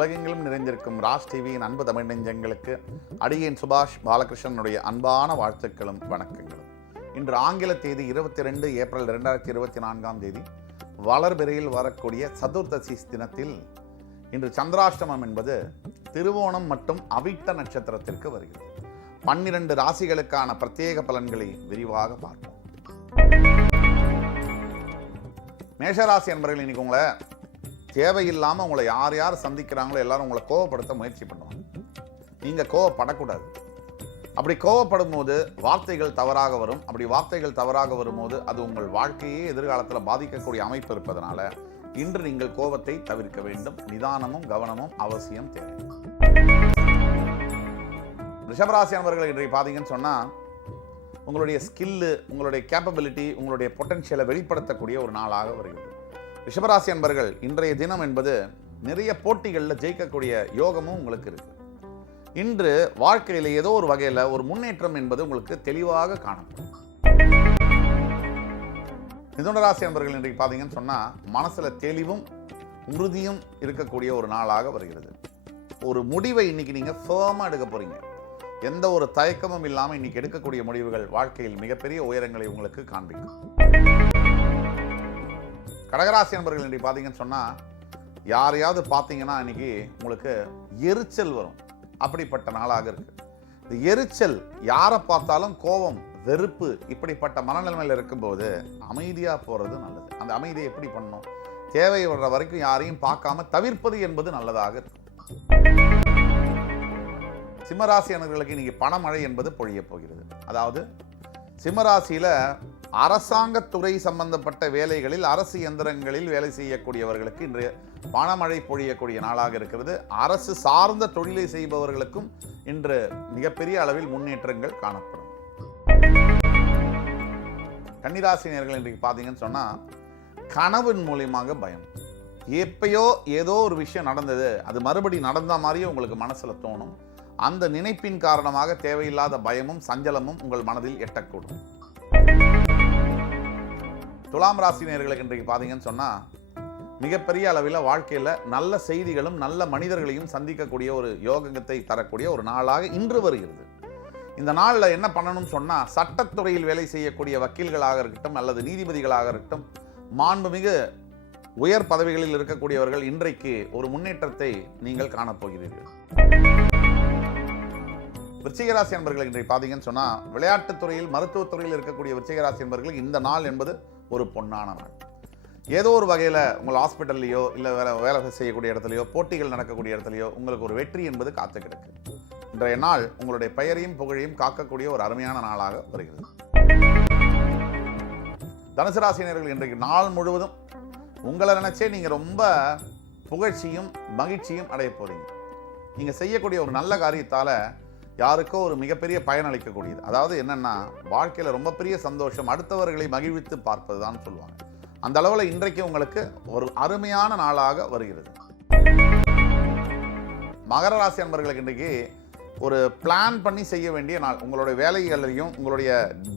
உலகெங்கிலும் நிறைந்திருக்கும் ராஜ் டிவியின் அன்பு தமிழ் நெஞ்சங்களுக்கு அடியேன் சுபாஷ் பாலகிருஷ்ணனுடைய அன்பான வாழ்த்துக்களும் வணக்கங்களும். இன்று ஆங்கில தேதி 22 ஏப்ரல் 2024 வளர்பிறையில் வரக்கூடிய சதுர்தசி தினத்தில் இன்று சந்திராஷ்டமம் என்பது திருவோணம் மற்றும் அவிட்ட நட்சத்திரத்திற்கு வருகிறது. 12 ராசிகளுக்கான பிரத்யேக பலன்களை விரிவாக பார்ப்போம். மேஷராசி என்பவர்கள், இன்னைக்கு உங்களை தேவையில்லாமல் உங்களை யார் யார் சந்திக்கிறாங்களோ எல்லாரும் உங்களை கோவப்படுத்த முயற்சி பண்ணுவாங்க. நீங்கள் கோவப்படக்கூடாது. அப்படி கோவப்படும் போது வார்த்தைகள் தவறாக வரும். அப்படி வார்த்தைகள் தவறாக வரும்போது அது உங்கள் வாழ்க்கையே எதிர்காலத்தில் பாதிக்கக்கூடிய அமைப்பு இருப்பதனால இன்று நீங்கள் கோபத்தை தவிர்க்க வேண்டும். நிதானமும் கவனமும் அவசியம் தேவை. ரிஷபராசி அன்பர்கள், இன்றைக்கு பார்த்தீங்கன்னு சொன்னால் உங்களுடைய ஸ்கில்லு, உங்களுடைய கேப்பபிலிட்டி, உங்களுடைய பொட்டன்ஷியலை வெளிப்படுத்தக்கூடிய ஒரு நாளாக வருகிறது. ரிஷபராசி அன்பர்கள், இன்றைய தினம் என்பது நிறைய போட்டிகளில் ஜெயிக்கக்கூடிய யோகமும் உங்களுக்கு இருக்கு. இன்று வாழ்க்கையில் ஏதோ ஒரு வகையில் ஒரு முன்னேற்றம் என்பது உங்களுக்கு தெளிவாக காணப்படும். மிதுனராசி அன்பர்கள், இன்றைக்கு பார்த்தீங்கன்னு சொன்னால் மனசில் தெளிவும் உறுதியும் இருக்கக்கூடிய ஒரு நாளாக வருகிறது. ஒரு முடிவை இன்னைக்கு நீங்கள் ஃபேமாக எடுக்க போறீங்க. எந்த ஒரு தயக்கமும் இல்லாமல் இன்னைக்கு எடுக்கக்கூடிய முடிவுகள் வாழ்க்கையில் மிகப்பெரிய உயரங்களை உங்களுக்கு காண்பிக்கும். கடகராசி அன்பர்கள், இன்றைக்கு பார்த்தீங்கன்னு சொன்னால் யாரையாவது பார்த்தீங்கன்னா இன்னைக்கு உங்களுக்கு எரிச்சல் வரும். அப்படிப்பட்ட நாளாக இருக்கு. இந்த எரிச்சல், யாரை பார்த்தாலும் கோபம், வெறுப்பு, இப்படிப்பட்ட மனநிலைமையில் இருக்கும்போது அமைதியாக போகிறது நல்லது. அந்த அமைதியை எப்படி பண்ணணும்? தேவை வர்ற வரைக்கும் யாரையும் பார்க்காம தவிர்ப்பது என்பது நல்லதாக இருக்கும். சிம்மராசி அன்பர்களுக்கு இன்னைக்கு பணமழை என்பது பொழிய போகிறது. அதாவது சிம்மராசியில் அரசாங்கத்துறை சம்பந்தப்பட்ட வேலைகளில், அரசு இயந்திரங்களில் வேலை செய்யக்கூடியவர்களுக்கு இன்று பணமழை பொழியக்கூடிய நாளாக இருக்கிறது. அரசு சார்ந்த தொழிலை செய்பவர்களுக்கும் இன்று மிகப்பெரிய அளவில் முன்னேற்றங்கள் காணப்படும். கன்னிராசினியர்கள், இன்றைக்கு பார்த்தீங்கன்னு சொன்னால் கனவின் மூலியமாக பயம். எப்பயோ ஏதோ ஒரு விஷயம் நடந்தது, அது மறுபடி நடந்த மாதிரியே உங்களுக்கு மனசில் தோணும். அந்த நினைப்பின் காரணமாக தேவையில்லாத பயமும் சஞ்சலமும் உங்கள் மனதில் எட்டக்கூடும். துலாம் ராசி நேயர்களுக்கு இன்றைக்கு பார்த்தீங்கன்னு சொன்னால் மிகப்பெரிய அளவில் வாழ்க்கையில் நல்ல செய்திகளும் நல்ல மனிதர்களையும் சந்திக்கக்கூடிய ஒரு யோகத்தை தரக்கூடிய ஒரு நாளாக இன்று வருகிறது. இந்த நாளில் என்ன பண்ணணும்னு சொன்னால், சட்டத்துறையில் வேலை செய்யக்கூடிய வக்கீல்களாக இருக்கட்டும் அல்லது நீதிபதிகளாக இருக்கட்டும், மாண்புமிகு உயர் பதவிகளில் இருக்கக்கூடியவர்கள் இன்றைக்கு ஒரு முன்னேற்றத்தை நீங்கள் காணப்போகிறீர்கள். விருச்சிகராசி என்பர்கள், இன்றைக்கு பார்த்தீங்கன்னு சொன்னால் விளையாட்டுத்துறையில், மருத்துவத்துறையில் இருக்கக்கூடிய விருச்சிகராசி என்பர்கள் இந்த நாள் என்பது ஒரு பொன்னான நாள். ஏதோ ஒரு வகையில் உங்கள் ஹாஸ்பிட்டல்லையோ இல்லை வேலை செய்யக்கூடிய இடத்துலையோ, போட்டிகள் நடக்கக்கூடிய இடத்துலையோ உங்களுக்கு ஒரு வெற்றி என்பது காத்து கிடக்கு. இன்றைய நாள் உங்களுடைய பெயரையும் புகழையும் காக்கக்கூடிய ஒரு அருமையான நாளாக வருகிறது. தனுசு ராசினியர்கள், இன்றைக்கு நாள் முழுவதும் உங்களை நினைச்சே நீங்கள் ரொம்ப புகழ்ச்சியும் மகிழ்ச்சியும் அடைய போறீங்க. நீங்கள் செய்யக்கூடிய ஒரு நல்ல காரியத்தால் யாருக்கோ ஒரு மிகப்பெரிய பயனளிக்கக்கூடியது. அதாவது என்னன்னா, வாழ்க்கையில் ரொம்ப பெரிய சந்தோஷம் அடுத்தவர்களை மகிழ்வித்து பார்ப்பது தான் சொல்லுவாங்க. அந்த அளவில் இன்றைக்கு உங்களுக்கு ஒரு அருமையான நாளாக வருகிறது. மகர ராசி அன்பர்களுக்கு இன்றைக்கு ஒரு பிளான் பண்ணி செய்ய வேண்டிய நாள். உங்களுடைய வேலைகளையும் உங்களுடைய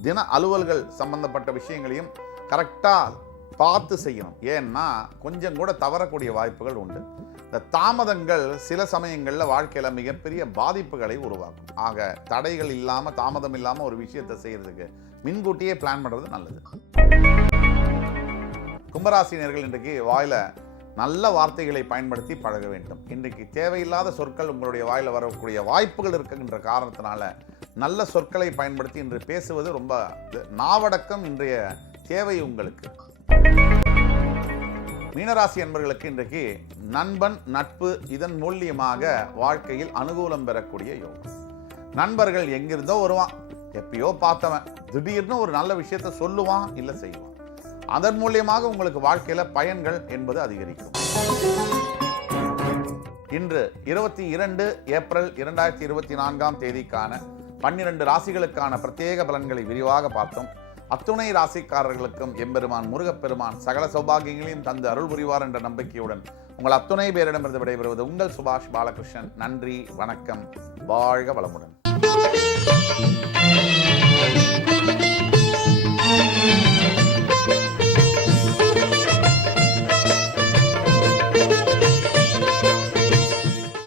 தின அலுவல்கள் சம்பந்தப்பட்ட விஷயங்களையும் கரெக்டாக பார்த்து செய்யணும். ஏன்னா கொஞ்சம் கூட தவறக்கூடிய வாய்ப்புகள் உண்டு. இந்த தாமதங்கள் சில சமயங்களில் வாழ்க்கையில் மிகப்பெரிய பாதிப்புகளை உருவாக்கும். ஆக தடைகள் இல்லாமல், தாமதம் இல்லாமல் ஒரு விஷயத்தை செய்யறதுக்கு முன்கூட்டியே பிளான் பண்ணுறது நல்லது. கும்பராசினியர்கள், இன்றைக்கு வாயில நல்ல வார்த்தைகளை பயன்படுத்தி பழக வேண்டும். இன்றைக்கு தேவையில்லாத சொற்கள் உங்களுடைய வாயில வரக்கூடிய வாய்ப்புகள் இருக்கின்ற காரணத்தினால நல்ல சொற்களை பயன்படுத்தி இன்று பேசுவது ரொம்ப நாவடக்கம் இன்றைய தேவை உங்களுக்கு. மீனராசி என்பவர்களுக்கு இன்றைக்கு நண்பன், நட்பு, இதன் மூலியமாக வாழ்க்கையில் அனுகூலம் பெறக்கூடிய யோகம். நண்பர்கள் எங்கிருந்தோ வருவான், எப்பயோ பார்த்தவன் திடீர்னு ஒரு நல்ல விஷயத்தை சொல்லுவான் இல்லை செய்வான். அதன் மூலியமாக உங்களுக்கு வாழ்க்கையில பயன்கள் என்பது அதிகரிக்கும். இன்று 22 ஏப்ரல் 2024 12 ராசிகளுக்கான பிரத்யேக பலன்களை விரிவாக பார்த்தோம். அத்துணை ராசிக்காரர்களுக்கும் எம்பெருமான் முருகப்பெருமான் சகல சௌபாகியங்களையும் தந்து அருள் புரிவார் என்ற நம்பிக்கையுடன் உங்கள் அத்துணை பேரிடமிருந்து விடைபெறுவது உங்கள் சுபாஷ் பாலகிருஷ்ணன். நன்றி, வணக்கம், வாழ்க வளமுடன்.